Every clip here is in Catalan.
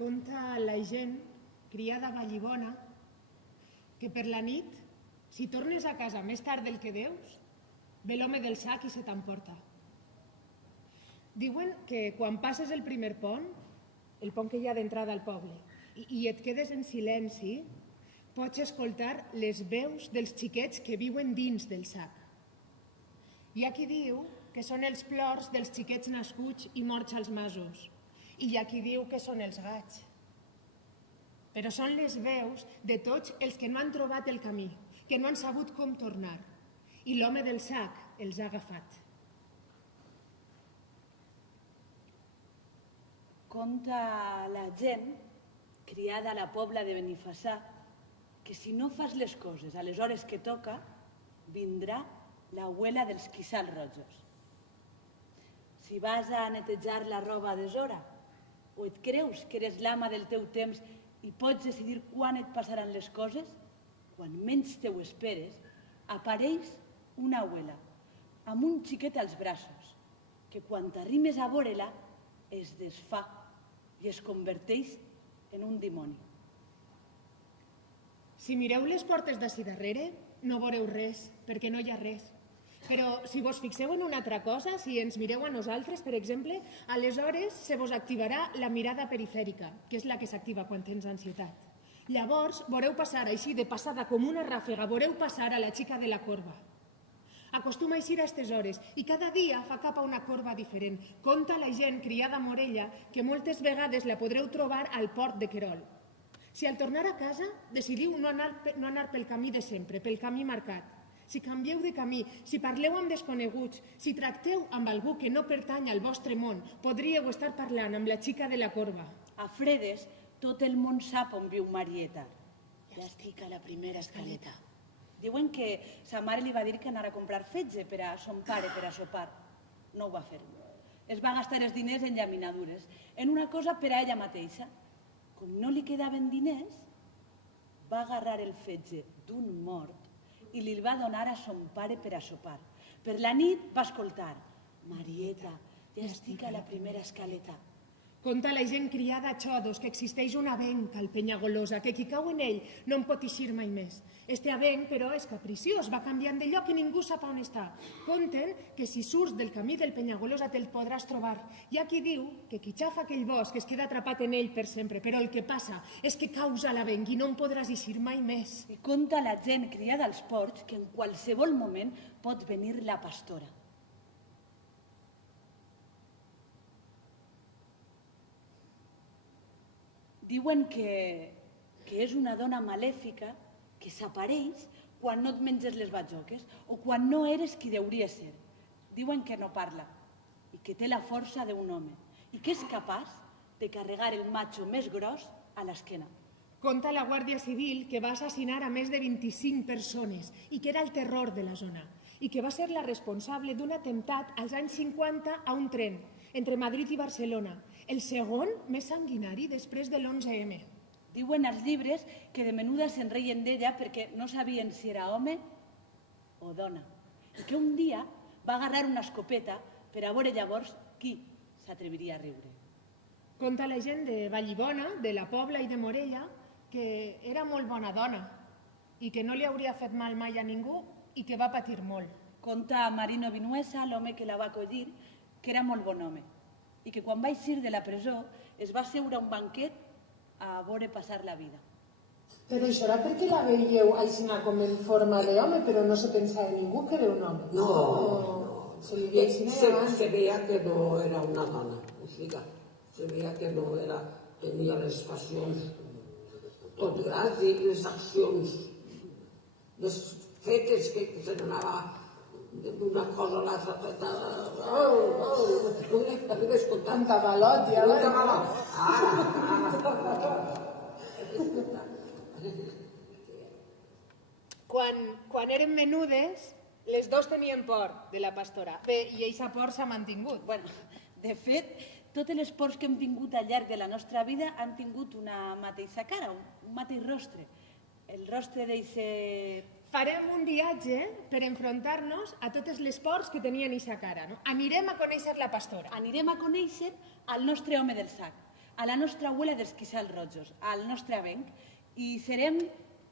Conta la gent, criada a Vallibona, que per la nit, si tornes a casa més tard del que deus, ve l'home del sac i se t'emporta. Diuen que quan passes el primer pont, el pont que hi ha d'entrada al poble, i et quedes en silenci, pots escoltar les veus dels xiquets que viuen dins del sac. Hi ha qui diu que són els plors dels xiquets nascuts i morts als masos, i hi ha qui diu que són els gats. Però són les veus de tots els que no han trobat el camí, que no han sabut com tornar, i l'home del sac els ha agafat. Conta la gent, criada a la pobla de Benifassà, que si no fas les coses a les hores que toca, vindrà l'abuela dels quissals rojos. Si vas a netejar la roba a deshora, o et creus que eres l'ama del teu temps i pots decidir quan et passaran les coses, quan menys te ho esperes, apareix una abuela amb un xiquet als braços, que quan t'arrimes a veure-la es desfà i es converteix en un dimoni. Si mireu les portes d'ací darrere, no veureu res, perquè no hi ha res. Però si vos fixeu en una altra cosa, si ens mireu a nosaltres, per exemple, aleshores se vos activarà la mirada perifèrica, que és la que s'activa quan tens ansietat. Llavors, veureu passar així de passada com una ràfega, veureu passar a la xica de la corba. Acostuma a eixir a aquestes hores i cada dia fa cap a una corba diferent. Conta la gent criada a Morella que moltes vegades la podreu trobar al port de Querol. Si al tornar a casa decidiu no anar pel camí de sempre, pel camí marcat, si canvieu de camí, si parleu amb desconeguts, si tracteu amb algú que no pertany al vostre món, podríeu estar parlant amb la xica de la corba. A fredes, tot el món sap on viu Marieta. Ja estic a la primera escaleta. Diuen que sa mare li va dir que anara a comprar fetge per a son pare per a sopar. No ho va fer. Es va gastar els diners en llaminadures, en una cosa per a ella mateixa. Com no li quedaven diners, va agarrar el fetge d'un mort i li va donar a son pare per a sopar. Per la nit va escoltar: Marieta, ja estic a la primera escaleta. Conta la gent criada a Xodos que existeix un avenc al Penyagolosa, que qui cau en ell no en pot eixir mai més. Este avenc, però, és capriciós, va canviant de lloc i ningú sap on està. Conten que si surts del camí del Penyagolosa te'l podràs trobar. Hi ha qui diu que qui xafa aquell bosc es queda atrapat en ell per sempre, però el que passa és que causa l'avenc i no en podràs eixir mai més. I conta la gent criada als ports que en qualsevol moment pot venir la pastora. Diuen que és una dona malèfica que s'apareix quan no et menges les batjoques o quan no eres qui deuria ser. Diuen que no parla i que té la força d'un home i que és capaç de carregar el macho més gros a l'esquena. Conta la Guàrdia Civil que va assassinar a més de 25 persones i que era el terror de la zona i que va ser la responsable d'un atemptat als anys 50 a un tren entre Madrid i Barcelona, el segon més sanguinari després de l'11M. Diuen als llibres que de menuda se'n reien d'ella perquè no sabien si era home o dona. I que un dia va agarrar una escopeta per a veure llavors qui s'atreviria a riure. Conta la gent de Vallibona, de la Pobla i de Morella, que era molt bona dona i que no li hauria fet mal mai a ningú i que va patir molt. Conta Marino Vinuesa, l'home que la va acollir, que era molt bon home i que quan va eixir de la presó es va seure a un banquet a veure passar la vida. Però això era perquè la veieu aixina com en forma d'home, però no se pensava ningú que era un home. No. Se li veia aixina abans. Se veia que no era una dona, se veia que no era, tenia les passions tot grans i les accions, les fetes que se n'anava d'una cosa a l'altra, no l'he escoltat. Amb tabalot, ja va. Amb tabalot. Quan eren menudes, les dos tenien por de la pastora. Bé, i eixa por s'ha mantingut. Bueno, de fet, totes les pors que hem tingut al llarg de la nostra vida han tingut una mateixa cara, un mateix rostre. El rostre d'eixe... Farem un viatge per enfrontar-nos a totes les pors que tenien eixa cara. Anirem a conèixer la pastora. Anirem a conèixer el nostre home del sac, a la nostra abuela dels quissals rojos, al nostre avenc, i serem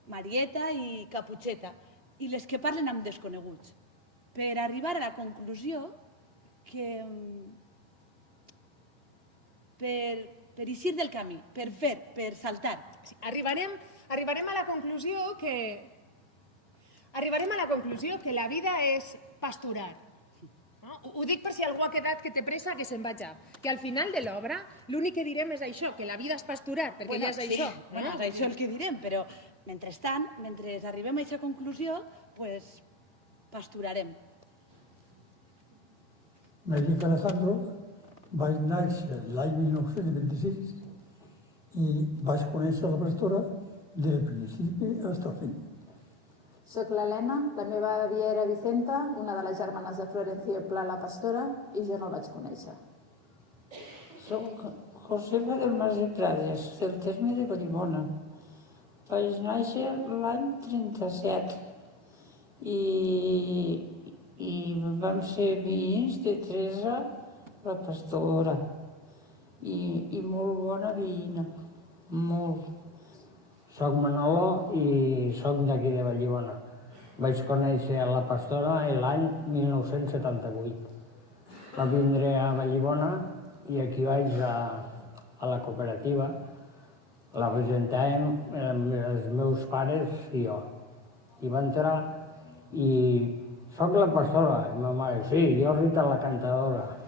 Marieta i Caputxeta, i les que parlen amb desconeguts, per arribar a la conclusió que... per eixir del camí, per fer, per saltar. Arribarem a la conclusió que la vida és pasturar. Ho dic per si algú ha quedat que té pressa que se'n vaja. Que al final de l'obra l'únic que direm és això, que la vida és pasturar, perquè ja és això. Bueno, és això el que direm, però mentrestant, mentre arribem a aquesta conclusió, pues pasturarem. Me dic Alejandro, vaig néixer l'any 1926 i vaig conèixer la pastora del principi fins al fi. Soc l'Helena, la meva àvia era Vicenta, una de les germanes de Florencio Pla, la pastora, i jo no el vaig conèixer. Soc Josefa del Mas de Prades, del terme de Vallibona. Vaig néixer l'any 37 i vam ser veïns de Teresa, la pastora, i molt bona veïna, molt. Soc Manolo i soc d'aquí de Vallibona. Vaig conèixer la pastora l'any 1978. Va vindre a Vallibona i aquí vaig a la cooperativa. La presentàvem els meus pares i jo. I va entrar i soc la pastora. I ma mare, sí, jo Rita la cantadora.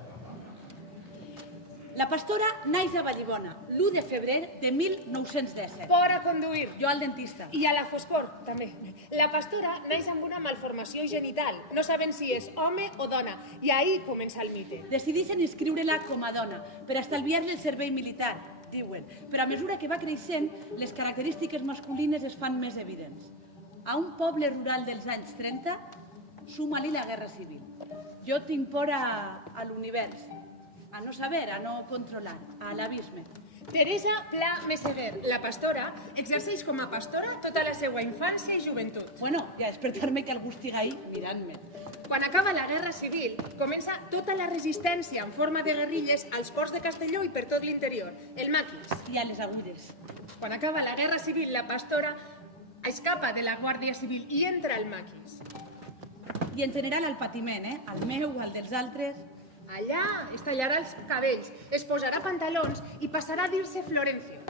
La pastora naix a Vallibona, l'1 de febrer de 1917. Por a conduir. Jo al dentista. I a la foscor, també. La pastora naix amb una malformació genital. No saben si és home o dona. I ahí comença el mite. Decideixen inscriure-la com a dona per estalviar-li el servei militar, diuen. Però a mesura que va creixent, les característiques masculines es fan més evidents. A un poble rural dels anys 30, suma-li la Guerra Civil. Jo tinc por a l'univers, a no saber, a no controlar, a l'abisme. Teresa Pla Meseder, la pastora, exerceix com a pastora tota la seva infància i joventut. Bueno, ja despertar-me que algú estiga ahí mirant-me. Quan acaba la Guerra Civil, comença tota la resistència en forma de guerrilles als ports de Castelló i per tot l'interior, el maquis. I a les agulles. Quan acaba la Guerra Civil, la pastora escapa de la Guàrdia Civil i entra al maquis. I en general al patiment, al meu, al dels altres. Allà es tallarà els cabells, es posarà pantalons i passarà a dir-se Florencio.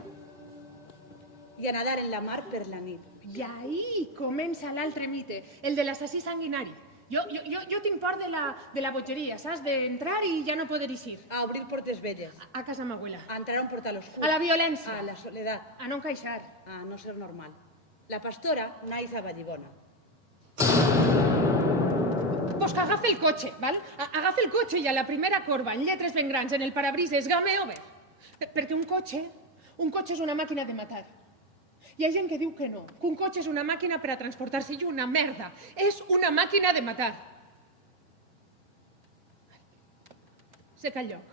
I a nedar en la mar per la nit. I ahí comença l'altre mite, el de l'assassí sanguinari. Jo tinc por de la bogeria, saps? D'entrar i ja no poder eixir. A obrir portes velles. A casa ma abuela. A entrar a un portal oscur. A la violència. A la soledat. A no encaixar. A no ser normal. La pastora naix a Vallibona. Pues que agafa el cotxe, val? Agafa el cotxe i a la primera corba, en lletres ben grans, en el parabrises, game over. Perquè un cotxe és una màquina de matar. Hi ha gent que diu que no, que un cotxe és una màquina per a transportar-se i una merda. És una màquina de matar. Seca el lloc.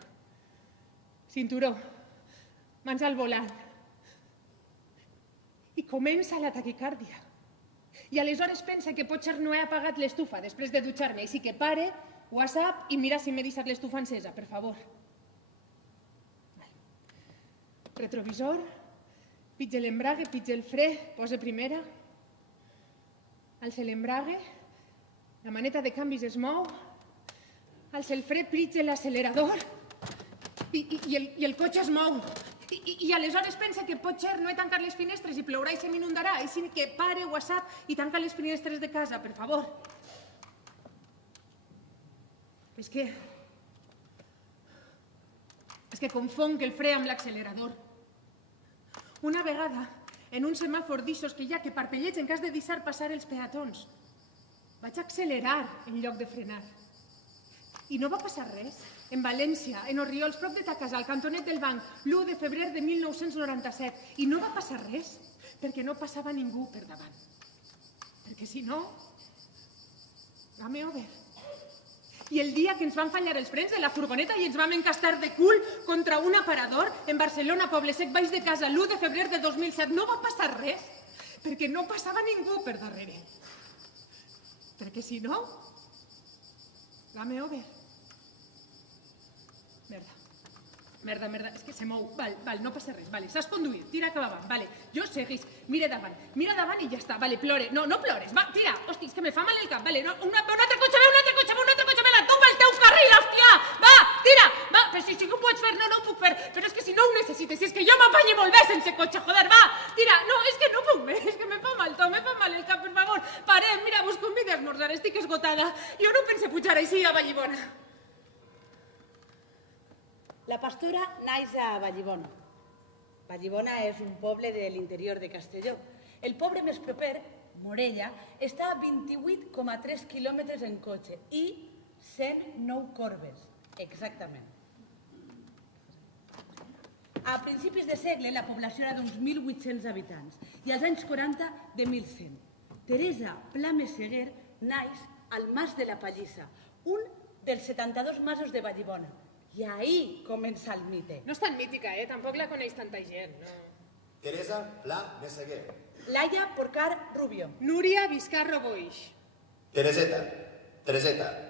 Cinturó. Mans al volant. I comença la taquicàrdia. I aleshores pensa que potser no he apagat l'estufa després de dutxar-me, així que pare, WhatsApp i mira si m'he deixat l'estufa encesa, per favor. Retrovisor, pitja l'embrague, pitja el fre, posa primera, alça l'embrague, la maneta de canvis es mou, alça el fre, pitja l'accelerador i el cotxe es mou. I aleshores pensa que potser no he tancat les finestres i plourà i se m'inundarà, així que pare, WhatsApp i tanca les finestres de casa, per favor. És que confonc el fre amb l'accelerador. Una vegada, en un semàfor d'ixos que hi ha que parpelleig en cas de deixar passar els peatons, vaig accelerar en lloc de frenar. I no va passar res. En València, en Orriols, prop de ta casa, al cantonet del banc, l'1 de febrer de 1997. I no va passar res, perquè no passava ningú per davant. Perquè si no, game over. I el dia que ens van fallar els frens de la furgoneta i ens vam encastar de cul contra un aparador en Barcelona, Poble Sec, baix de casa, l'1 de febrer de 2007, no va passar res, perquè no passava ningú per darrere. Perquè si no, game over. Merda. Merda, és que se mou. Val, no passa res. Vale, saps conduir, tira cap avant. Vale, jo seguís, mira davant i ja està. Vale, plore. No plores. Va, tira. Hosti, és que me fa mal el cap. Vale, un altre cotxe, un altre cotxe, tu pel teu carril, hòstia! Va, tira! Va, però si sí que ho pots fer, no ho puc fer. Però és que si no ho necessites, és que jo m'apanyo molt bé sense cotxe, joder, va, tira. No, és que no puc més, és que me fa mal tot, me fa mal el cap, per favor. Parem, mira, vos convido a esmorzar, estic esgotada. Jo no pense pujar així a Vallibona. La Pastora naix a Vallibona. Vallibona és un poble de l'interior de Castelló. El poble més proper, Morella, està a 28,3 quilòmetres en cotxe i 109 corbes, exactament. A principis de segle la població era d'uns 1.800 habitants i als anys 40 de 1.100. Teresa Pla Meseguer naix al Mas de la Pallissa, un dels 72 masos de Vallibona. I ahí comença el mite. No és tan mítica, tampoc la coneix tanta gent, no. Teresa Pla Meseguer. Laia Porcar Rubio. Núria Vizcarro Boix. Tereseta.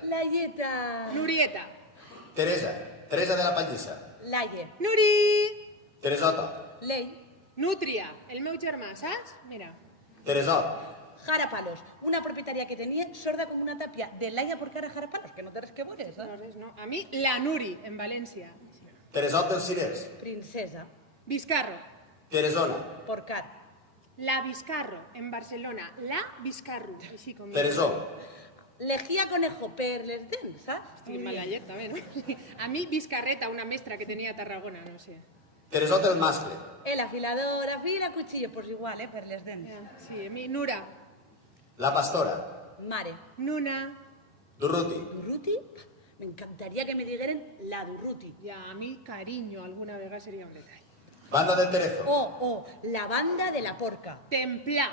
Laieta. Nurieta. Teresa de la Pallissa. Laie. Nuri. Teresota. Lei. Nútria, el meu germà, saps? Mira. Teresot. Jara Palos, una propietària que tenia sorda com una tàpia de Laia Porcar a Jara Palos, que no té res que veure, saps? No. A mi, la Nuri, en València. Teresot dels Cirers. Princesa. Vizcarro. Teresona. Porcar. La Vizcarro, en Barcelona. La Vizcarro, així com... Teresó. Lejía Conejo, per les dents, saps? Estic mala llet, també, no? A mi, Vizcarreta, una mestra que tenia a Tarragona, no sé. Teresot el mascle. El afilador, afila cuchillo, pues igual, per les dents. Sí, a mi, Nura. La Pastora. Mare. Nuna. Durruti. Durruti? M'encantaria que me digueren la Durruti. Ja, a mi, carinyo, alguna vegada seria un detall. Banda del Terezo. La banda de la porca. Templà.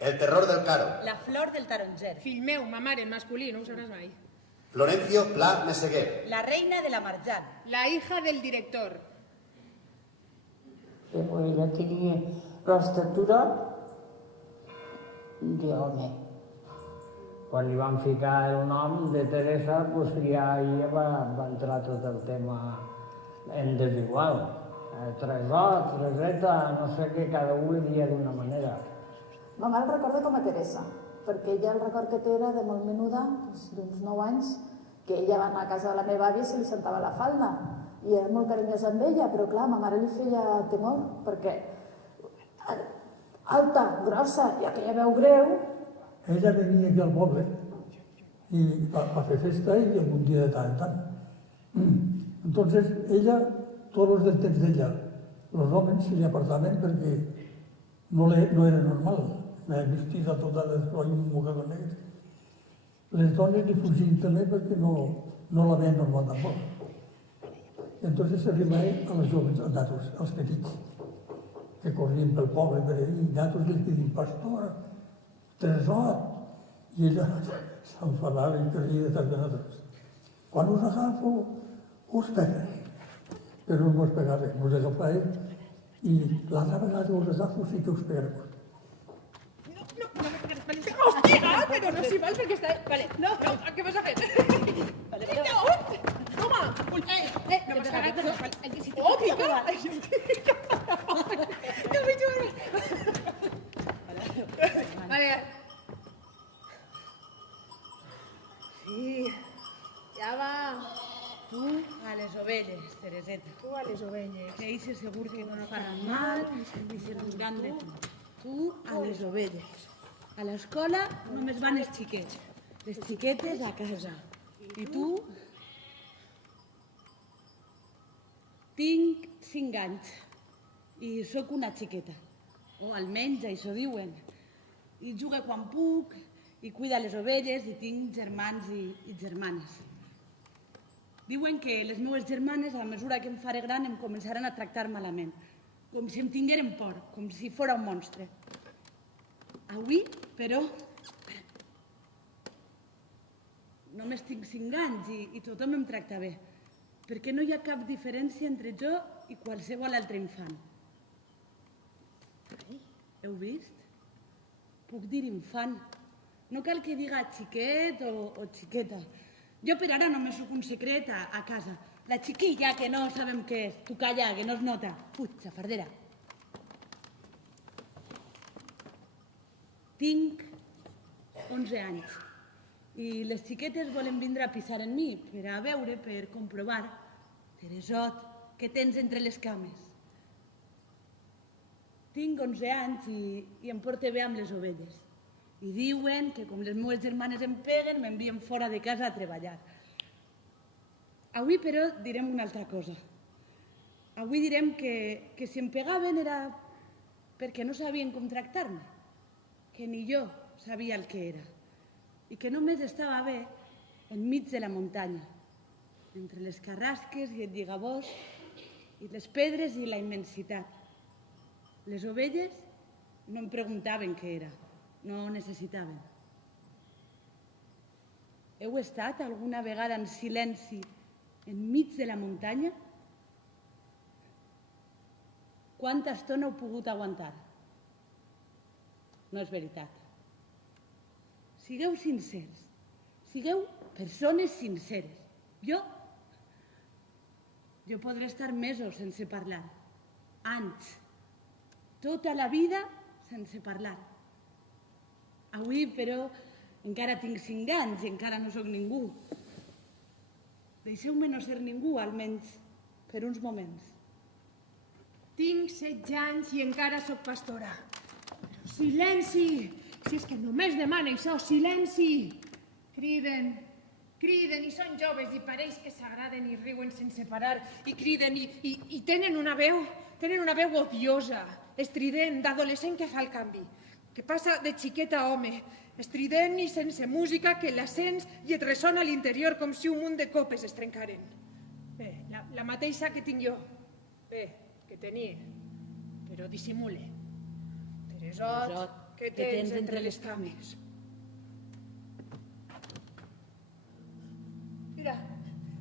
El terror del Caro. La flor del taronger. Fill meu, ma mare, en masculí, no ho sabràs mai. Florencio Pla Meseguer. La reina de la Marjal. La hija del director. Ella tenia l'estatura d'home. Quan li van ficar el nom de Teresa, doncs ja ella va entrar tot el tema en desigual. Tresor, Treseta, no sé què, cada un li dia d'una manera. Ma mare el recorda com a Teresa, perquè ella el record que té era de molt menuda, d'uns 9 anys, que ella va anar a casa de la meva àvia i se li sentava la falda. I era molt carinyosa amb ella, però clar, ma mare li feia temor, perquè alta, grossa i aquella veu greu. Ella venia aquí al poble i a fer festa i algun dia de tant en tant. Entonces ella, tots els del temps d'ella, els homes se li apartaven perquè no era normal. Anava vestida totes les flors i un mocador negre. Les dones li fugien també perquè no la veien normal tampoc. Entonces s'arribava a les joves, a nosaltres, als petits, que corrien pel poble, per ahí, i nosaltres els diem, pastora, Tresor, i ella s'enfadava i corria detrás de nosaltres. Quan us agafo, us pegaré. Però no us pegaré, us agafaré, i l'altra vegada que us agafo sí que us pegaré. No me pegues, València. Hòstia, però no s'hi val perquè està... Vale, no, què vas a fer? No! Toma! No m'has cagat, no. Oh, pica! No m'hi jugo. Vale. Sí, ja va. Tu a les ovelles, Tereseta. Tu a les ovelles. Que eixe segur que no faran mal i s'enduran de tu. Tu a les ovelles. A l'escola només van els xiquets. Les xiquetes a casa. I tu? Tinc 5 anys i sóc una xiqueta. O almenys això diuen. I jugue quan puc, i cuida les ovelles, i tinc germans i germanes. Diuen que les meves germanes, a mesura que em faré gran, em començaran a tractar malament. Com si em tingueren por, com si fora un monstre. Avui, però, només tinc 5 anys i tothom em tracta bé, perquè no hi ha cap diferència entre jo i qualsevol altre infant. Heu vist? Puc dir infant. No cal que diga xiquet o xiqueta. Jo per ara només sóc un secret a casa, La chiquilla, que no sabem què és. Tu calla, que no es nota. Fuig, xafardera. Tinc 11 anys i les xiquetes volen vindre a pisar en mi per a veure, per comprovar, Teresot, què tens entre les cames. Tinc 11 anys i em porto bé amb les ovelles. I diuen que com les meves germanes em peguen, m'envien fora de casa a treballar. Avui, però, direm una altra cosa. Avui direm que si em pegaven era perquè no sabien com tractar-me, que ni jo sabia el que era i que només estava bé enmig de la muntanya, entre les carrasques i el lligabós i les pedres i la immensitat. Les ovelles no em preguntaven què era, no ho necessitaven. Heu estat alguna vegada en silenci enmig de la muntanya? Quanta estona heu pogut aguantar? No és veritat. Sigueu sincers. Sigueu persones sinceres. Jo podré estar mesos sense parlar. Anys. Tota la vida sense parlar. Avui, però, encara tinc 5 anys i encara no sóc ningú. Deixeu-me no ser ningú, almenys per uns moments. Tinc 16 anys i encara sóc pastora. Silenci! Si és que només demana això, silenci! Criden i són joves i pareix que s'agraden i riuen sense parar i criden i tenen una veu odiosa, estrident, d'adolescent que fa el canvi, que passa de xiqueta a home, estrident i sense música que la sents i et ressona a l'interior com si un munt de copes es trencaren. Bé, la mateixa que tinc jo. Bé, que tenia, però dissimule. Teresot, què tens entre les cames?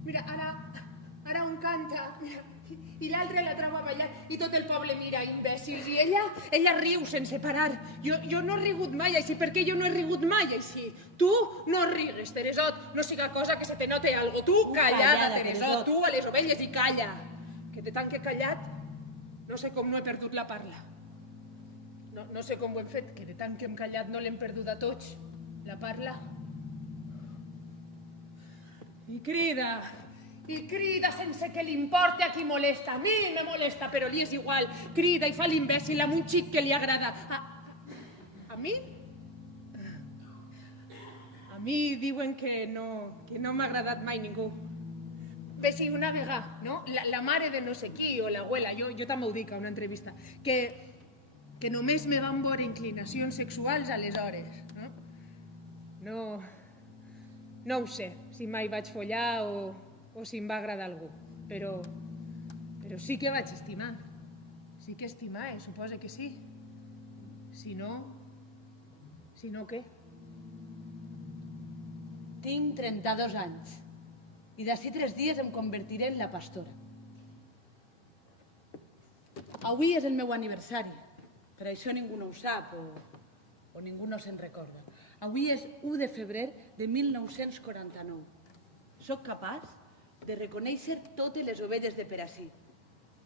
Mira, ara un canta, i l'altre la trau a ballar, i tot el poble mira, imbècils, i ella riu sense parar. Jo no he rigut mai així, perquè jo no he rigut mai així. Tu no rigues, Teresot, no siga cosa que se te note algo. Tu callada, Teresot, tu a les ovelles i calla. Que de tant que he callat, no sé com no he perdut la parla. No sé com ho hem fet, que de tant que hem callat no l'hem perdut a tots, la parla. I crida sense que li importi a qui molesta. A mi me molesta, però li és igual. Crida i fa l'imbècil amb un xic que li agrada. A mi? A mi diuen que no m'ha agradat mai ningú. Bé, sí, una vegada, no? La mare de no sé qui, o l'abuela, jo també ho dic a una entrevista, que només me van veure inclinacions sexuals aleshores. No ho sé, si mai vaig follar o si em va agradar algú, però sí que vaig estimar. Sí que estimar, suposa que sí. Si no què? Tinc 32 anys i d'ací 3 dies em convertiré en la pastora. Avui és el meu aniversari, per això ningú no ho sap o ningú no se'n recorda. Avui és 1 de febrer de 1949. Soc capaç de reconèixer totes les ovelles de per ací.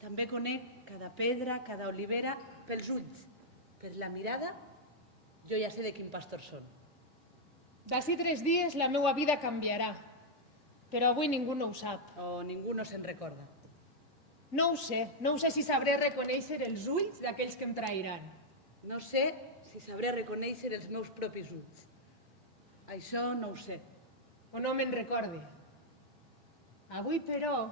També conec cada pedra, cada olivera, pels ulls. Per la mirada, jo ja sé de quin pastor són. D'ací 3 dies la meua vida canviarà, però avui ningú no ho sap. O ningú no se'n recorda. No ho sé si sabré reconèixer els ulls d'aquells que em trairan. No sé si sabré reconèixer els meus propis ulls. Això no ho sé. O no me'n recorde. Avui, però,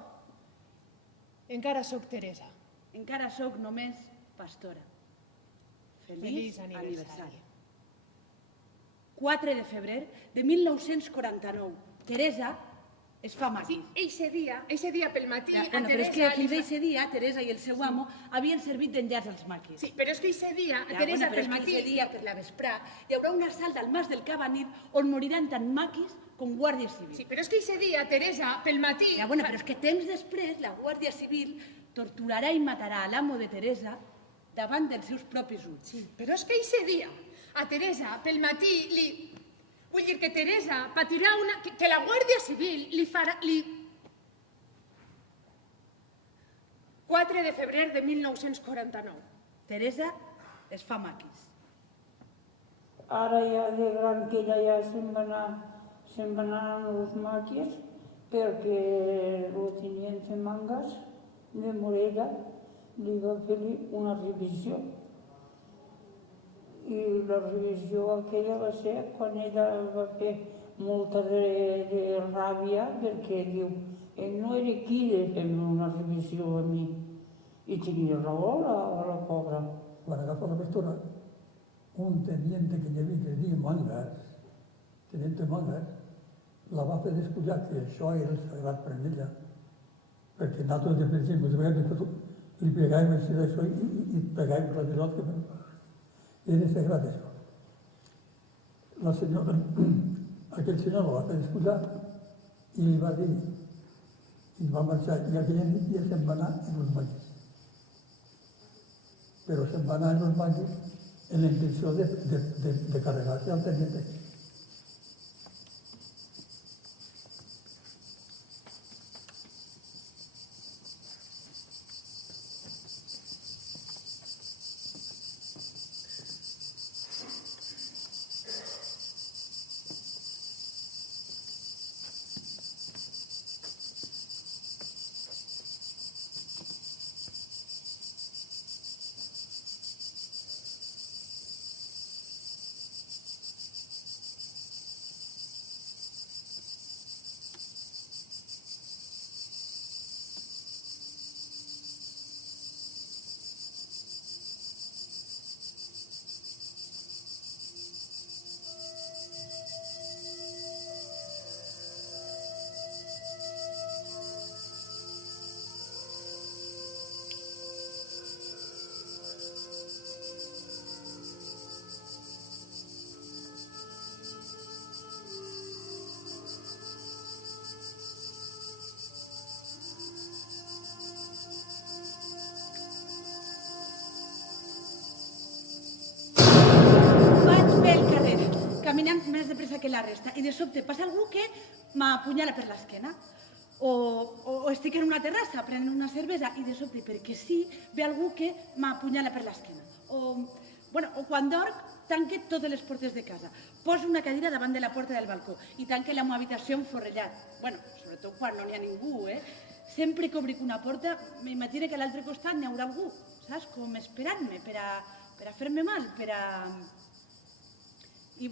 encara sóc Teresa. Encara sóc només pastora. Feliç aniversari. 4 de febrer de 1949. Teresa es fa maquis. Sí, eixe dia pel matí a Teresa... Però és que fins eixe dia, Teresa i el seu amo havien servit d'enllaç als maquis. Sí, però és que eixe dia, a Teresa pel matí... Eixe dia, per la vesprà, hi haurà un assalt al Mas del Cabanit on moriran tant maquis com guàrdia civil. Sí, però és que eixe dia, Teresa, pel matí... Però és que temps després la guàrdia civil torturarà i matarà l'amo de Teresa davant dels seus propis ulls. Sí, però és que eixe dia, a Teresa, pel matí, Vull dir que Teresa patirà que la Guàrdia Civil li farà... 4 de febrer de 1949. Teresa es fa maquis. Ara ja de gran que ella ja se'n va anar a les maquis perquè el tinent de Mangas de Morella li va fer una revisió. I la revisió aquella va ser quan ella va fer molta de ràbia perquè diu ell no era qui de fer-me una revisió a mi. I tenia raó la pobra. Quan agafa la pistola, un teniente que hi havia que es diu Mangas, teniente Mangas, la va fer despujar que això era el sagrat per ella, perquè nosaltres de principi li pegàvem així d'això i pegàvem la pilota que fem. Era sagrat això. La senyora, aquell senyor la va fer despujar i li va dir, i va marxar, i aquella nit ja se'n va anar en els maquis. Però se'n va anar en els maquis en la intenció de carregar-se al teniente. Caminant més de pressa que la resta i de sobte passa algú que m'apunyala per l'esquena o estic en una terrassa prenent una cervesa i de sobte, perquè sí, ve algú que m'apunyala per l'esquena o quan dorm tanque totes les portes de casa, poso una cadira davant de la porta del balcó i tanque la meva habitació enforrellat, sobretot quan no n'hi ha ningú, sempre que obric una porta m'imagino que a l'altre costat n'hi haurà algú, saps, com esperant-me per a fer-me mal, per a... I,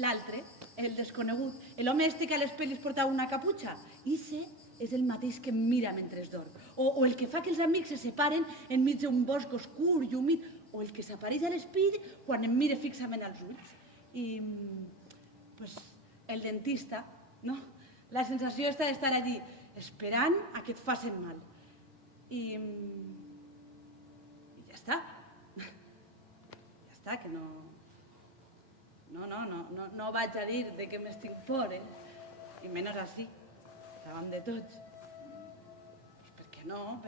l'altre, el desconegut, l'home este que a les pel·lis portava una caputxa, ixe és el mateix que em mira mentre es dorm. O el que fa que els amics se separen enmig d'un bosc oscur i humit, o el que s'apareix a l'espill quan em mira fixament als ulls. I, el dentista, no? La sensació està d'estar allí esperant a que et facin mal. I ja està. Ja està, que no... No vaig a dir de què m'estic por, i menys així, davant de tots. Per què no?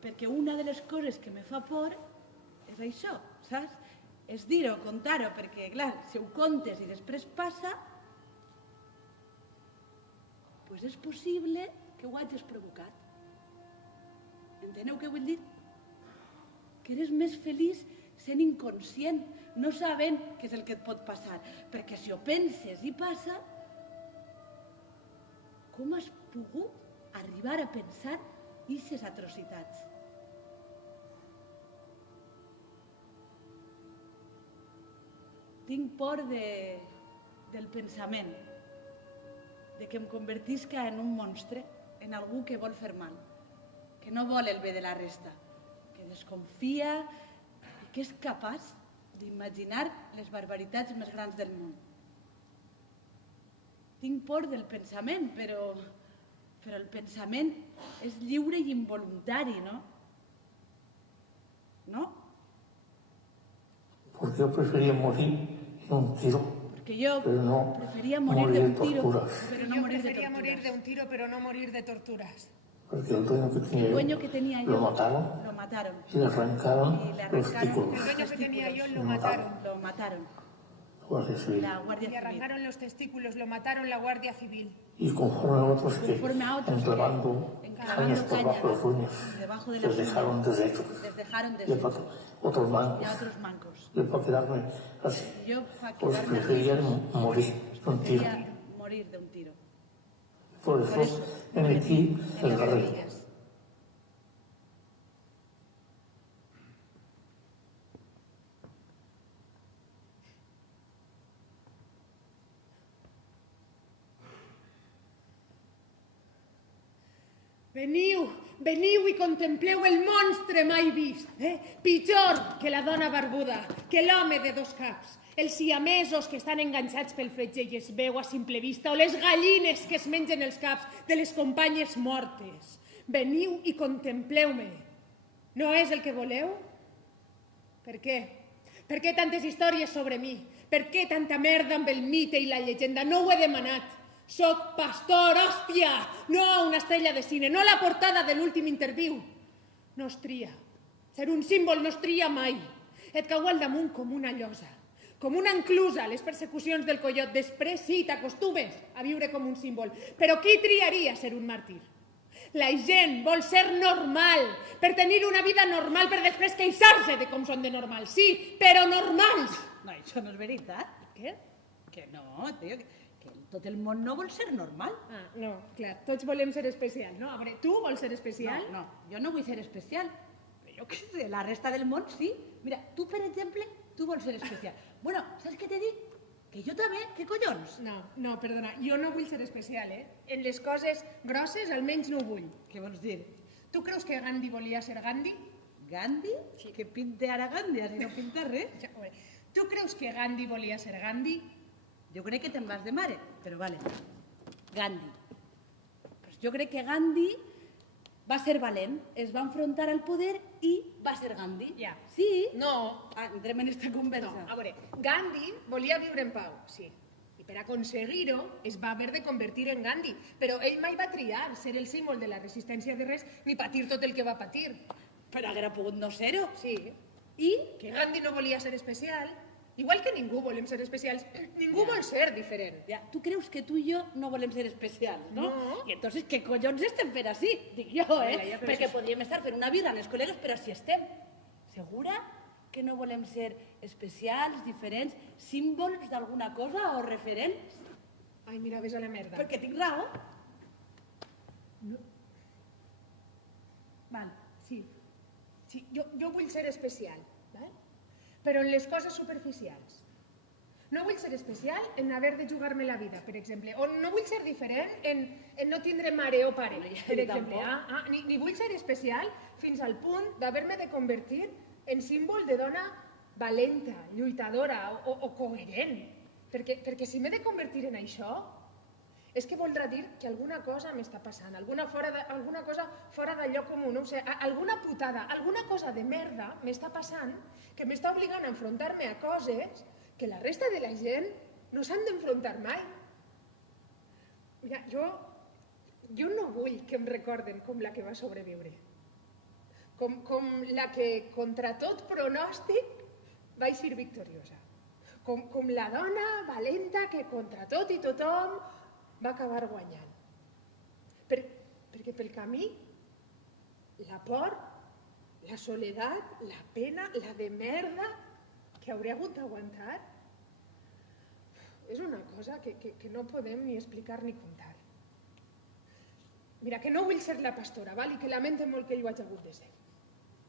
Perquè una de les coses que me fa por és això, saps? És dir-ho, contar-ho, perquè, clar, si ho contes i després passa, doncs és possible que ho hagis provocat. Enteneu què vull dir? Que eres més feliç sent inconscient, no sabent què és el que et pot passar. Perquè si ho penses i passa, com has pogut arribar a pensar aquestes atrocitats? Tinc por del pensament, de que em convertisca en un monstre, en algú que vol fer mal, que no vol el bé de la resta, que desconfia i que és capaç d'imaginar les barbaritats més grans del món. Tinc por del pensament, però el pensament és lliure i involuntari, ¿no? ¿No? Porque yo prefería morir de un tiro. Porque yo prefería morir de un tiro, pero no morir de torturas. Prefería morir de un tiro, pero no morir de torturas. Porque el dueño que tenía yo lo mataron. Y le arrancaron los títulos. El dueño que tenía yo lo mataron. Lo mataron. Guardia Civil. La Guardia Le Civil. arrancaron los testículos, lo mataron la Guardia Civil. Y conforme a otros que, enclavando cañas por bajo las uñas, les dejaron derechos. Y otros mancos. Yo para quedarme así, pues prefería morir de un tiro. Morir de un tiro. Por eso me metí en la red. Veniu i contempleu el monstre mai vist, pitjor que la dona barbuda, que l'home de dos caps, els siamesos que estan enganxats pel fetge i es veu a simple vista, o les gallines que es mengen els caps de les companyes mortes. Veniu i contempleu-me. No és el que voleu? Per què? Per què tantes històries sobre mi? Per què tanta merda amb el mite i la llegenda? No ho he demanat. Soc pastor, hòstia! No una estrella de cine, no la portada de l'últim interviu. No es tria. Ser un símbol no es tria mai. Et cau al damunt com una llosa, com una enclusa a les persecucions del coiot. Després sí, t'acostumes a viure com un símbol. Però qui triaria ser un màrtir? La gent vol ser normal, per tenir una vida normal, per després queixar-se de com són de normals. Sí, però normals! No, això no és veritat. Què? Que no, tio, que tot el món no vol ser normal. Ah, no, clar, tots volem ser especials, no? A veure, tu vols ser especial? No, jo no vull ser especial. Però jo què sé, la resta del món sí. Mira, tu, per exemple, tu vols ser especial. Bueno, saps què t'he dit? Que jo també, què collons? No, perdona, jo no vull ser especial, En les coses grosses almenys no ho vull. Què vols dir? Tu creus que Gandhi volia ser Gandhi? Gandhi? Sí. Que pinte ara Gandhi, si no pinta res. Tu creus que Gandhi volia ser Gandhi? Jo crec que te'n vas de mare, però vale. Gandhi. Pues jo crec que Gandhi va ser valent, es va enfrontar al poder i va ser Gandhi. Ja. Sí? No. Entrem en esta conversa. No, a veure, Gandhi volia viure en pau, sí. I per aconseguir-ho es va haver de convertir en Gandhi. Però ell mai va triar ser el símbol de la resistència de res ni patir tot el que va patir. Però haguera pogut no ser-ho. Sí. I que Gandhi no volia ser especial. Igual que ningú volem ser especials, ningú vol ser diferent. Ja, tu creus que tu i jo no volem ser especials, no? No. I entonces, què collons estem fent així? Dic jo, Ja, perquè podríem estar fent una birra amb els col·legues, però si estem. Segura que no volem ser especials, diferents, símbols d'alguna cosa o referents? Ai, mira, ves a la merda. Perquè tinc raó. No. Val, sí. Sí, jo vull ser especial, val? Però en les coses superficials. No vull ser especial en haver de jugar-me la vida, per exemple. O no vull ser diferent en no tindre mare o pare, per exemple. Ni vull ser especial fins al punt d'haver-me de convertir en símbol de dona valenta, lluitadora o coherent. Perquè si m'he de convertir en això, és que voldrà dir que alguna cosa m'està passant, alguna cosa fora del lloc comú, no ho sé, alguna putada, alguna cosa de merda m'està passant que m'està obligant a enfrontar-me a coses que la resta de la gent no s'han d'enfrontar mai. Mira, jo no vull que em recorden com la que va sobreviure, com la que contra tot pronòstic va eixir victoriosa, com la dona valenta que contra tot i tothom va acabar guanyant. Perquè pel camí, la por, la soledat, la pena, la de merda que hauré hagut d'aguantar, és una cosa que no podem ni explicar ni contar. Mira, que no vull ser la pastora, val? I que lamento molt que jo hagi hagut de ser.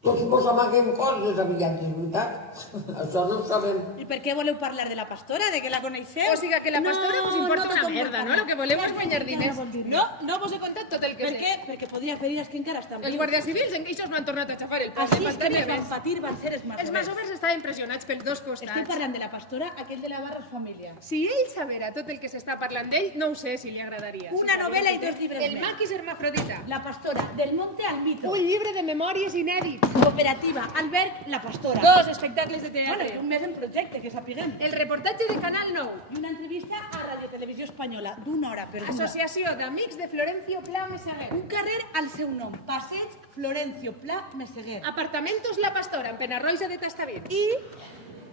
Tots mos amaguem coses, aviat, és veritat. Això no ho sabem. I per què voleu parlar de la pastora, de que la coneixeu? O sigui, que la pastora us importa una merda, no? Lo que voleu és guanyar diners. No vos he contat tot el que sé. Per què? Perquè podria fer que encara estan Els guàrdies civils en queixos no han tornat a xafar el pas. Així és que més van patir van ser els masovers. Els masovers estaven pressionats pels dos costats. Estic parlant de la pastora, aquell de la barra és família. Si ell sabera tot el que s'està parlant d'ell, no ho sé si li agradaria. Una novel·la i 2 llibres El maquis hermafrodita. La pastora, del monte al mito. Un llibre de memòries inèdits. Cooperativa, Albert, la pastora. 2 espectacles de teatre. Bueno, un mes en projecte, que sapiguem. El reportatge de Canal 9. I una entrevista a Radio Televisió Espanyola, d'una hora perduda. Associació d'Amics de Florencio Pla Meseguer. Un carrer al seu nom, Passeig Florencio Pla Meseguer. Apartamentos La Pastora, en Penarroja de Tastavir. I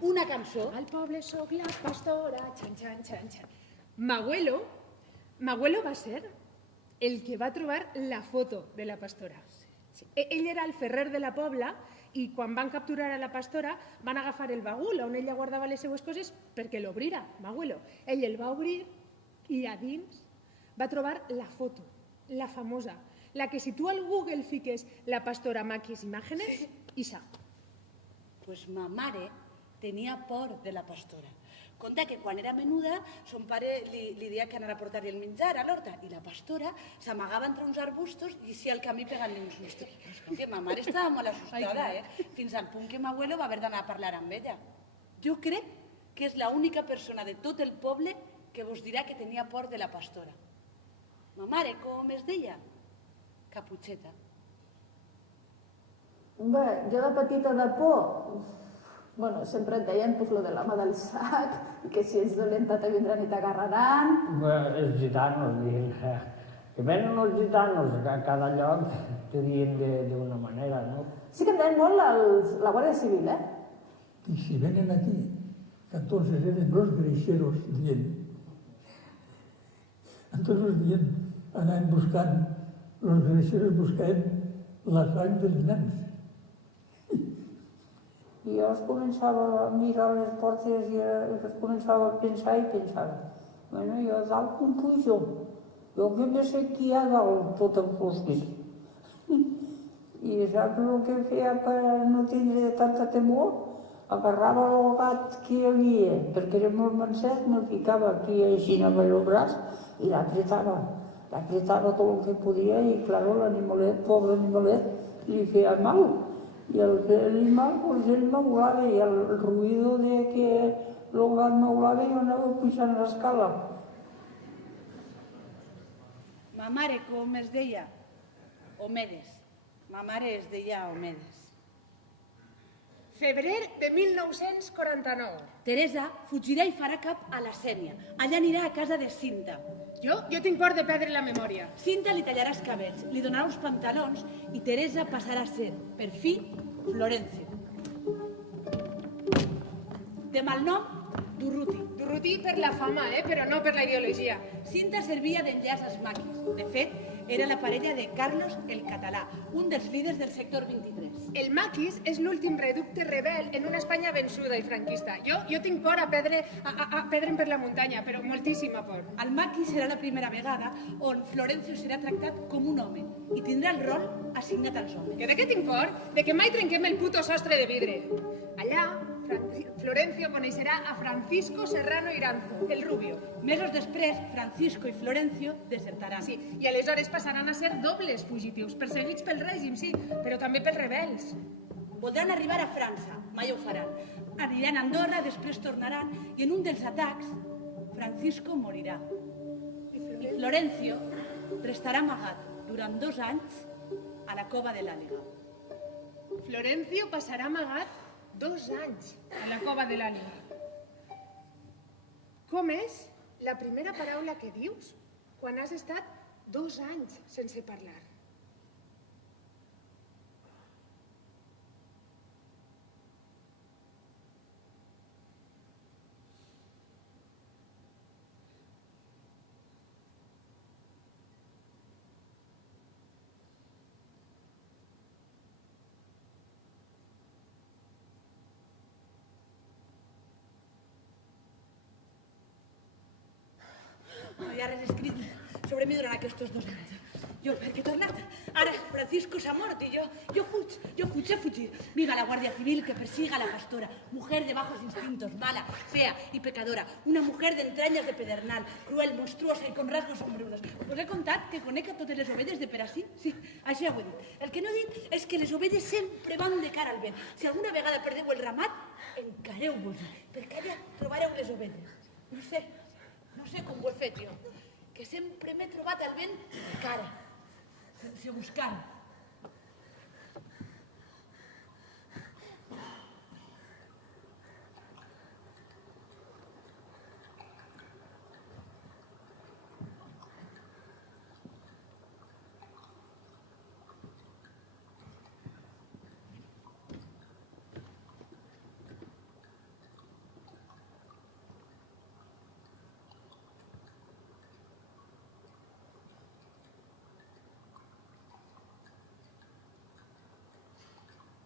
una cançó. Al poble soc la pastora, xan, xan, xan, xan. M'abuelo va ser el que va trobar la foto de la pastora. Ell era el ferrer de la pobla i quan van capturar a la pastora van agafar el bagul on ella guardava les seues coses perquè l'obrira, m'abuelo. Ell el va obrir i a dins va trobar la foto, la famosa, la que si tu al Google fiques la pastora Maquis Imágenes, Isa. Pues ma mare tenia por de la pastora. Conta que quan era menuda, son pare li deia que anara a portar-li el menjar a l'horta i la pastora s'amagava entre uns arbustos i així al camí pegant-li uns sustos. Que ma mare estava molt assustada, fins al punt que m'abuelo va haver d'anar a parlar amb ella. Jo crec que és l'única persona de tot el poble que vos dirà que tenia por de la pastora. Ma mare, com es deia? Caputxeta. Bé, jo de petita de por, bueno, sempre et deien lo de l'home del sac, i que si ets dolenta te vindran i t'agarraran. Els gitanos, diuen. Que venen els gitanos, a cada lloc te diuen d'una manera, no? Sí que em deien molt la Guàrdia Civil, Y si vienen aquí, que entonces eran los greixeros, dient. Entonces dient, anaven buscant, los greixeros buscaven la sang dels nens. I jo es començava a mirar les portes i es començava a pensar i pensava, bueno, jo dalt com pujo, jo que me sé qui hi ha dalt tot en fosquis. I saps el que feia per no tindre tanta temor? Agarrava el gat que hi havia, perquè era molt manset, me'l ficava aquí així amb el braç i l'apretava tot el que podia i, clar, l'animalet, pobre animalet, li feia mal. I el animal, pues ell m'aulava i el ruïdo de que el gat m'aulava jo anava pujant l'escala. Ma mare, com es deia? Omedes. Ma mare es deia Omedes. Febrer de 1949. Teresa fugirà i farà cap a la Sènia. Allà anirà a casa de Cinta. Jo tinc por de perdre la memòria. Cinta li tallarà els cabells, li donarà uns pantalons i Teresa passarà a ser, per fi, Florencio. De malnom, Durruti. Durruti per la fama, però no per la ideologia. Cinta servia d'enllaç als maquis. De fet, era la parella de Carlos el Català, un dels líders del sector 23. El maquis és l'últim reducte rebel en una Espanya vençuda i franquista. Jo tinc por a perdre'm per la muntanya, però moltíssima por. El maquis serà la primera vegada on Florencio serà tractat com un home i tindrà el rol assignat als homes. Jo de què tinc por? De que mai trenquem el puto sostre de vidre. Allà, Florencio coneixerà a Francisco Serrano Iranzo, el rubio. Mesos després, Francisco i Florencio desertaran. Sí, i aleshores passaran a ser dobles fugitius, perseguits pel règim, sí, però també pels rebels. Podran arribar a França, mai ho faran. Aniran a Andorra, després tornaran, i en un dels atacs, Francisco morirà. I Florencio restarà amagat durant 2 anys a la cova de l'Àliga. Florencio passarà amagat 2 anys a la cova de l'Àliga. Com és la primera paraula que dius quan has estat 2 anys sense parlar? No hi ha res escrit sobre mi durant aquests 2 anys. Jo, perquè he tornat. Ara Francisco s'ha mort i jo fuig, he fugit. Viva la Guàrdia Civil que persiga a la pastora, mujer de bajos instintos, mala, fea y pecadora, una mujer de entrañas de pedernal, cruel, monstruosa y con rasgos sombrudos. Us he contat que conec a totes les ovelles de per ací? Sí, així ho he dit. El que no he dit és que les ovelles sempre van de cara al vent. Si alguna vegada perdeu el ramat, encareu-vos-hi, perquè allà trobareu les ovelles. No sé com ho he fet jo, que sempre m'he trobat al vent de cara, sense buscar.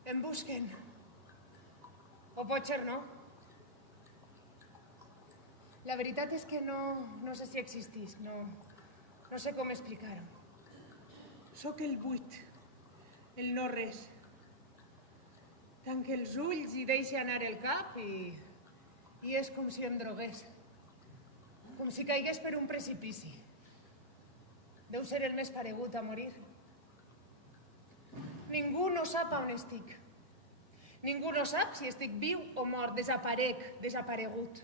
Em busquen. O potser no. La veritat és que no sé si existís, no sé com explicar-ho. Sóc el buit, el no res. Tanque els ulls i deixe anar el cap i és com si em drogués. Com si caigués per un precipici. Deu ser el més paregut a morir. Ningú no sap on estic. Ningú no sap si estic viu o mort, desaparegut.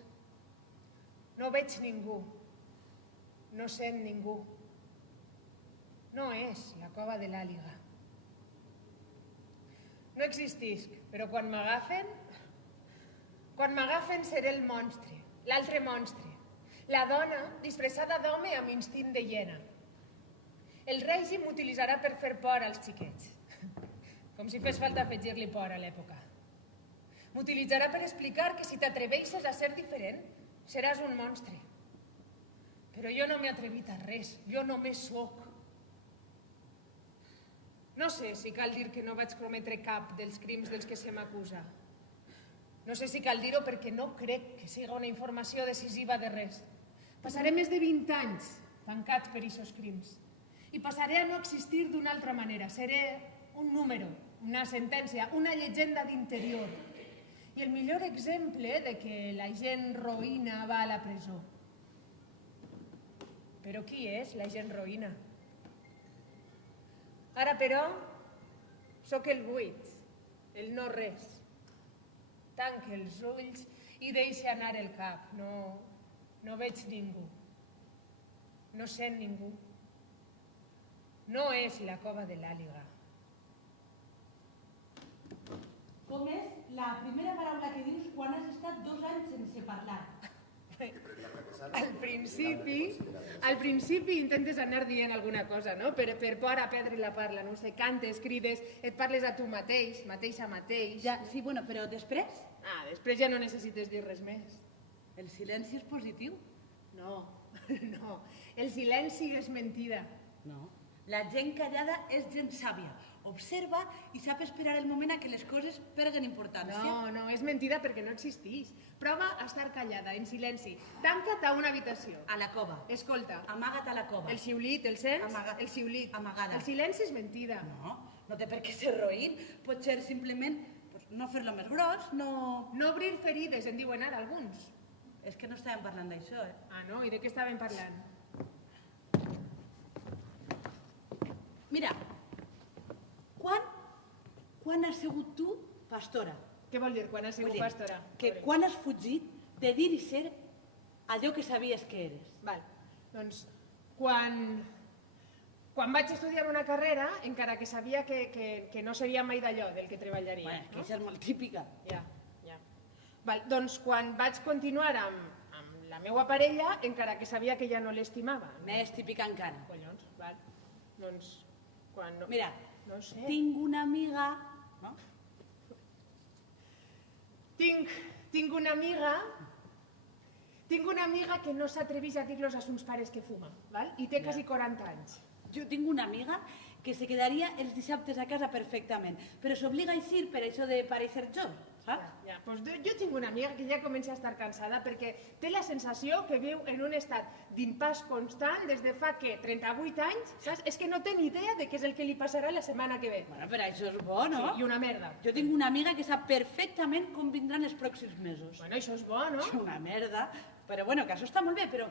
No veig ningú. No sent ningú. No és la cova de l'àliga. No existisc, però quan m'agafen seré el monstre, l'altre monstre, la dona disfressada d'home amb instint de hiena. El règim m'utilitzarà per fer por als xiquets, com si fes falta afegir-li por a l'època. M'utilitzarà per explicar que si t'atreveixes a ser diferent, seràs un monstre. Però jo no m'he atrevit a res, jo només sóc. No sé si cal dir que no vaig cometre cap dels crims dels que se m'acusa. No sé si cal dir-ho perquè no crec que siga una informació decisiva de res. Passaré més de 20 anys tancat per aquests crims. I passaré a no existir d'una altra manera. Seré un número, una sentència, una llegenda d'interior. I el millor exemple de que la gent roïna va a la presó. Però qui és la gent roïna? Ara, però, sóc el buit, el no res. Tanque els ulls i deixe anar el cap. No veig ningú. No sent ningú. No és la cova de l'àliga. Com és la primera paraula que dius quan has estat 2 anys sense parlar? Al principi intentes anar dient alguna cosa, no? Per por a perdre la parla, no sé, cantes, crides, et parles a tu mateix, mateix a mateix. Ja, sí, bueno, però després? Després ja no necessites dir res més. El silenci és positiu? No, el silenci és mentida. No, la gent callada és gent sàvia. Observa i sap esperar el moment a que les coses perden importància. No, és mentida perquè no existís. Prova a estar callada, en silenci. Tanca't a una habitació. A la cova. Escolta. Amaga't a la cova. El xiulit, el sents? El xiulit. Amagada. El silenci és mentida. No té per què ser roïn. Pot ser simplement no fer-lo més gros, no... No obrir ferides, en diuen ara alguns. És que no estàvem parlant d'això, eh? No? I de què estàvem parlant? Mira, quan has sigut tu pastora? Què vol dir, quan has sigut pastora? Que quan has fugit de dir i ser allò que sabies que eres. Val, doncs, quan vaig estudiar una carrera, encara que sabia que no seria mai d'allò del que treballaria. Que això és molt típica. Ja. Val, doncs, quan vaig continuar amb la meva parella, encara que sabia que ja no l'estimava. Més típica encara. Collons, val. Doncs, quan no... Mira, no sé. Tinc una amiga... No? Tinc una amiga que no s'atreveix a dir-los a sus pares que fuma, val? I té quasi 40 anys. Jo tinc una amiga que se quedaria els dissabtes a casa perfectament, però s'obliga a eixir per això de pareixer jo, saps? Doncs jo tinc una amiga que ja comença a estar cansada perquè té la sensació que viu en un estat d'impàs constant des de fa, 38 anys, saps? És que no té ni idea de què és el que li passarà la setmana que ve. Bueno, però això és bo, no? Sí, i una merda. Jo tinc una amiga que sap perfectament com vindran els pròxims mesos. Bueno, això és bo, no? Una merda. Però bueno, que això està molt bé, però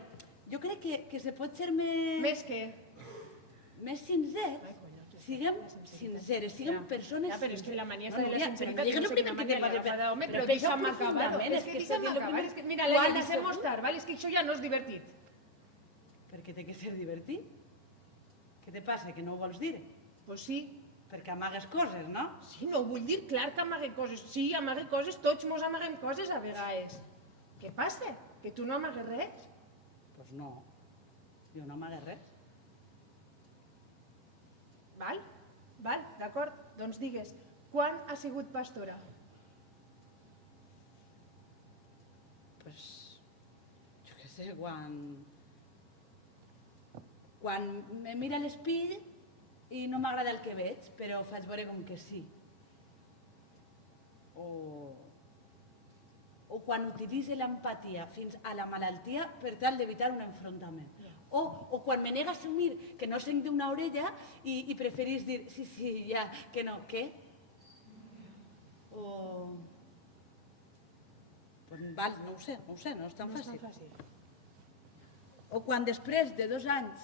jo crec que se pot ser més... Més què? Més sincer. Siguem sinceres, siguem persones... Però és que la mania està de la sinceritat... Però deixa'm acabar. És que, mira, la deixem mostrar, és que això ja no és divertit. Per què té que ser divertit? Què te passa, que no ho vols dir? Pues sí. Perquè amagues coses, no? Sí, no ho vull dir, clar que amague coses. Sí, amague coses, tots mos amaguem coses a vegades. Què passa? Que tu no amagues res? Doncs no, jo no amagues res. Val, d'acord. Doncs digues, quan has sigut pastora? Pues, jo què sé, quan me mira a l'espill i no m'agrada el que veig, però faig veure com que sí. o quan utilitze l'empatia fins a la malaltia per tal d'evitar un enfrontament. O quan me nega a assumir que no sent d'una orella i preferís dir sí, ja, que no, què? No ho sé, no és tan fàcil. O quan després de 2 anys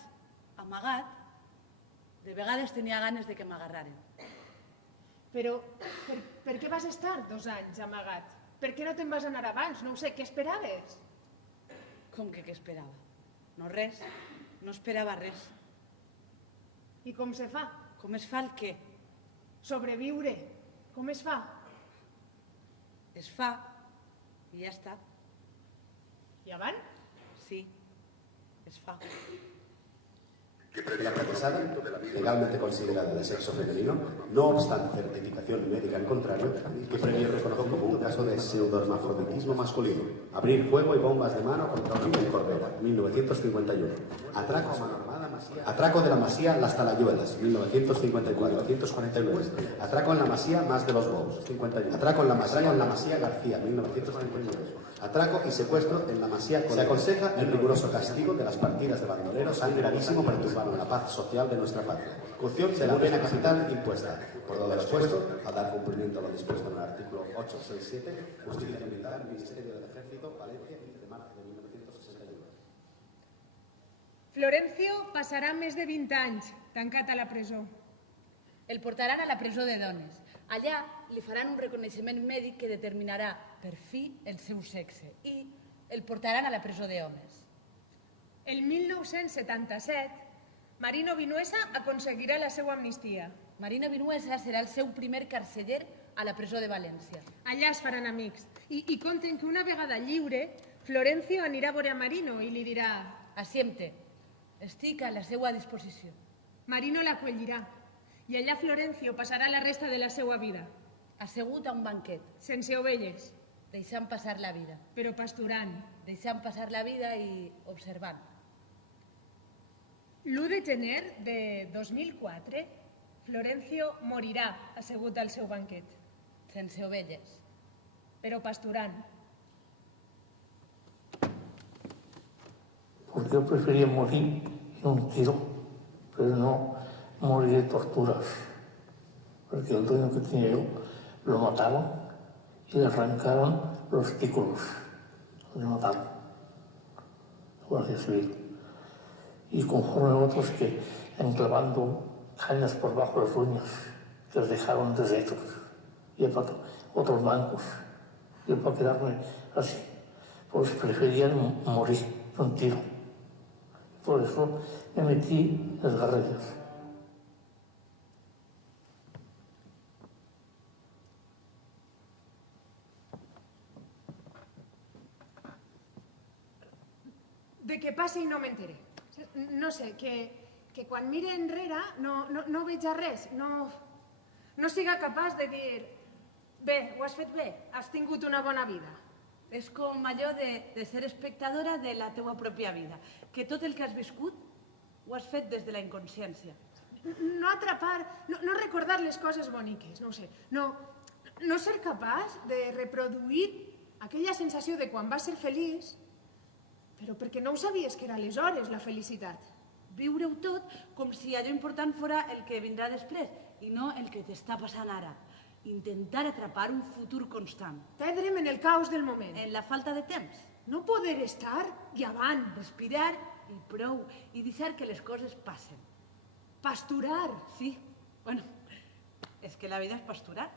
amagat, de vegades tenia ganes de que m'agarraren. Però per què vas estar 2 anys amagat? Per què no te'n vas anar abans? No ho sé, què esperaves? Com que què esperava? No res, no esperava res. I com se fa? Com es fa el què? Sobreviure. Com es fa? Es fa i ja està. ¿Ya van? Sí, es fa. La procesada, legalmente considerada de sexo femenino, no obstante certificación médica en contrario, que previo reconoce como un caso de pseudohermafroditismo masculino. Abrir fuego y bombas de mano contra una mujer Corbera, 1951. Atraco de la Masía Las Talayuelas, 1954-1949. Atraco en la Masía Más de los Bous, 51. Atraco en la Masía García, 1959. Atraco y secuestro en la Masía Corbera. Se aconseja el riguroso castigo de las partidas de bandoleros tan gravísimo perturbaron la paz social de nuestra patria. Caución de la pena capital impuesta. Por lo expuesto, al dar cumplimiento a lo dispuesto en el artículo 867, Justicia Militar, Ministerio del Ejército, Valencia, 15 de marzo de 1961. Florencio passarà més de 20 anys tancat a la presó. El portaran a la presó de dones. Allà li faran un reconeixement mèdic que determinarà per fi el seu sexe i el portaran a la presó d'homes. El 1977, Marino Vinuesa aconseguirà la seva amnistia. Marino Vinuesa serà el seu primer carceller a la presó de València. Allà es faran amics i conten que una vegada lliure, Florencio anirà a veure a Marino i li dirà: Assiemte, estic a la seva disposició. Marino l'acollirà i allà Florencio passarà la resta de la seva vida. Assegut a un banquet. Sense ovelles. Deixant passar la vida. Però pasturant. Deixant passar la vida i observant. L'1 de gener de 2004, Florencio morirà assegut al seu banquet. Sense ovelles. Però pasturant. Porque yo prefería morir en un tiro, pero no morir de torturas. Porque el dueño que tenía yo lo mataron y le arrancaron los tículos. Le mataron. Guardia Civil. Y conforme otros que enclavando cañas por bajo las uñas, que les dejaron deshechos. Y otros mancos. Yo para quedarme así, pues prefería morir de un tiro. Por eso me metí en las guerrillas. De què passi i no m'enteré. No sé, que quan mire enrere no veig res, no siga capaç de dir bé, ho has fet bé, has tingut una bona vida. És com allò de ser espectadora de la teua pròpia vida, que tot el que has viscut ho has fet des de la inconsciència. No atrapar, no recordar les coses boniques, no ho sé, no ser capaç de reproduir aquella sensació de quan vas ser feliç, però perquè no ho sabies que era aleshores la felicitat. Viure-ho tot com si allò important fora el que vindrà després i no el que t'està passant ara. Intentar atrapar un futur constant. Perdre'm en el caos del moment. En la falta de temps. No poder estar llevant. Respirar i prou. I deixar que les coses passen. Pasturar. Sí. Bueno, és que la vida és pasturar.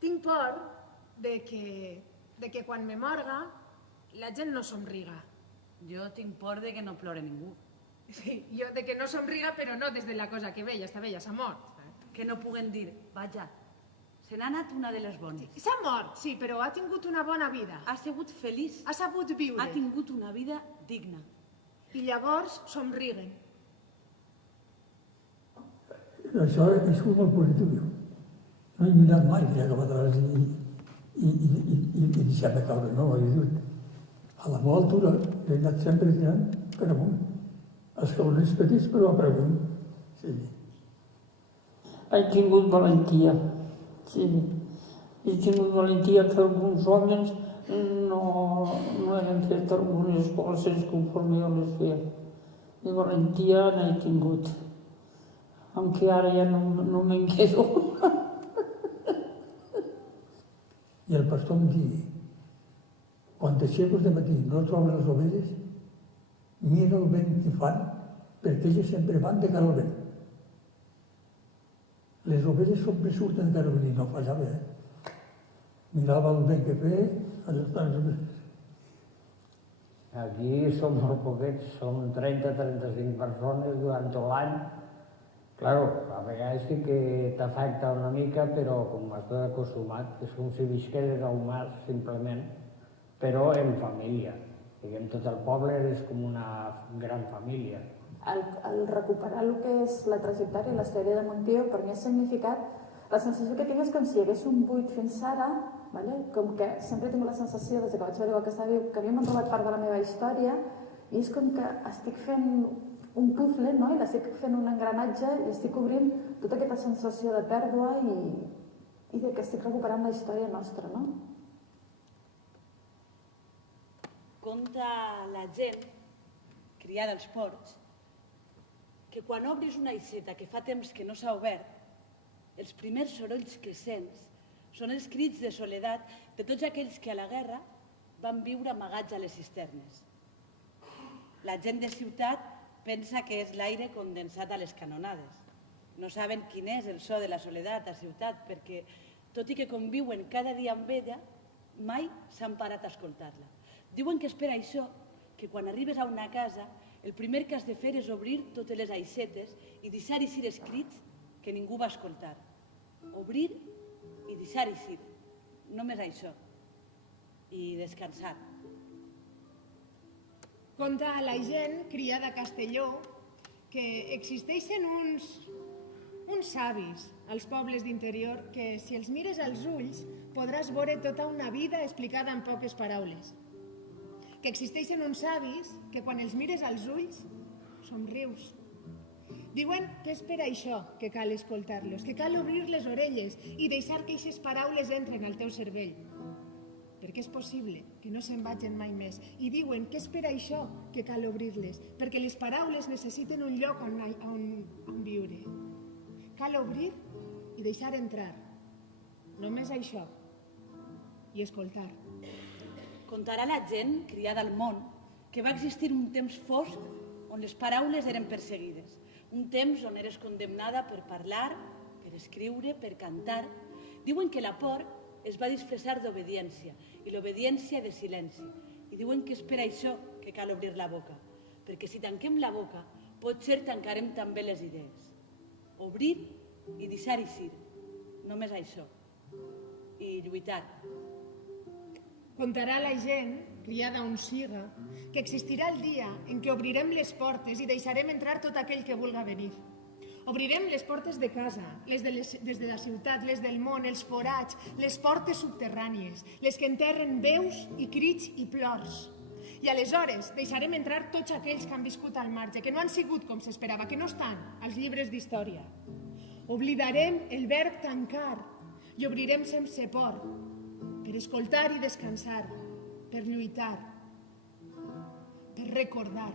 Tinc por de que quan me morga la gent no somriga. Jo tinc por de que no plore ningú. Sí, jo de que no somriga, però no des de la cosa que veia, està vella, s'ha mort. Que no puguen dir, vaja, se n'ha anat una de les bones. S'ha mort, sí, però ha tingut una bona vida. Ha sigut feliç. Ha sabut viure. Ha tingut una vida digna. I llavors somriguen. Això és molt positiu, jo. No he mirat mai cap atràs i deixar-me caure, no? A la meva altura he anat sempre tirant per amunt. Escalonets petits, però per amunt. Sí. he tingut valentia, sí. He tingut valentia que alguns homes no han fet algunes coses conforme jo les feia. I valentia n'he tingut, aunque ara ja no me'n quedo. I el pastor em digui, quan t'aixeques de matí no trobes les ovelles, mira el vent que fan, perquè elles sempre van de cara al vent. Les ovelles sempre surten de cara al vent i no fallava, Mirava el vent que feia, allà estan les ovelles. Aquí som molt poquets, som 30-35 persones durant tot l'any. Claro, a vegades sí que t'afecta una mica, però com estàs acostumat, és com si visqueres al mar, simplement, però en família. Diguem, tot el poble és com una gran família. Al recuperar el que és la trajectòria i la història de Montió, per mi ha significat, la sensació que tinc és com si hi hagués un buit fins ara, com que sempre he tingut la sensació, des que vaig veure que estava viu, que havia robat part de la meva història, i és com que estic fent un puzzle, i l'estic fent un engranatge i estic obrint tota aquesta sensació de pèrdua i que estic recuperant la història nostra, no? Conta la gent, criada als ports, que quan obris una aixeta que fa temps que no s'ha obert, els primers sorolls que sents són els crits de soledat de tots aquells que a la guerra van viure amagats a les cisternes. La gent de ciutat pensa que és l'aire condensat a les canonades. No saben quin és el so de la soledat a ciutat perquè, tot i que conviuen cada dia amb ella, mai s'han parat a escoltar-la. Diuen que és per això que quan arribes a una casa el primer que has de fer és obrir totes les aixetes i deixar eixir els crits que ningú va escoltar. Obrir i deixar eixir, només això. I descansar. Conta la gent, criada a Castelló, que existeixen uns savis als pobles d'interior que, si els mires als ulls, podràs veure tota una vida explicada en poques paraules. Que existeixen uns savis que, quan els mires als ulls, somrius. Diuen que és per això que cal escoltar-los, que cal obrir les orelles i deixar que aquestes paraules entren al teu cervell. Perquè és possible que no se'n vagin mai més. I diuen que és per això que cal obrir-les, perquè les paraules necessiten un lloc on viure. Cal obrir i deixar entrar. Només això. I escoltar. Contarà la gent, criada al món, que va existir un temps fosc on les paraules eren perseguides. Un temps on eres condemnada per parlar, per escriure, per cantar. Diuen que la por es va disfressar d'obediència i l'obediència de silenci. I diuen que és per això que cal obrir la boca, perquè si tanquem la boca, potser tancarem també les idees. Obrir i deixar eixir, només això. I lluitar. Contarà la gent, criada on siga, que existirà el dia en què obrirem les portes i deixarem entrar tot aquell que vulga venir. Obrirem les portes de casa, les de la ciutat, les del món, els forats, les portes subterrànies, les que enterren veus i crits i plors. I aleshores deixarem entrar tots aquells que han viscut al marge, que no han sigut com s'esperava, que no estan als llibres d'història. Oblidarem el verb tancar i obrirem sense por, per escoltar i descansar, per lluitar, per recordar.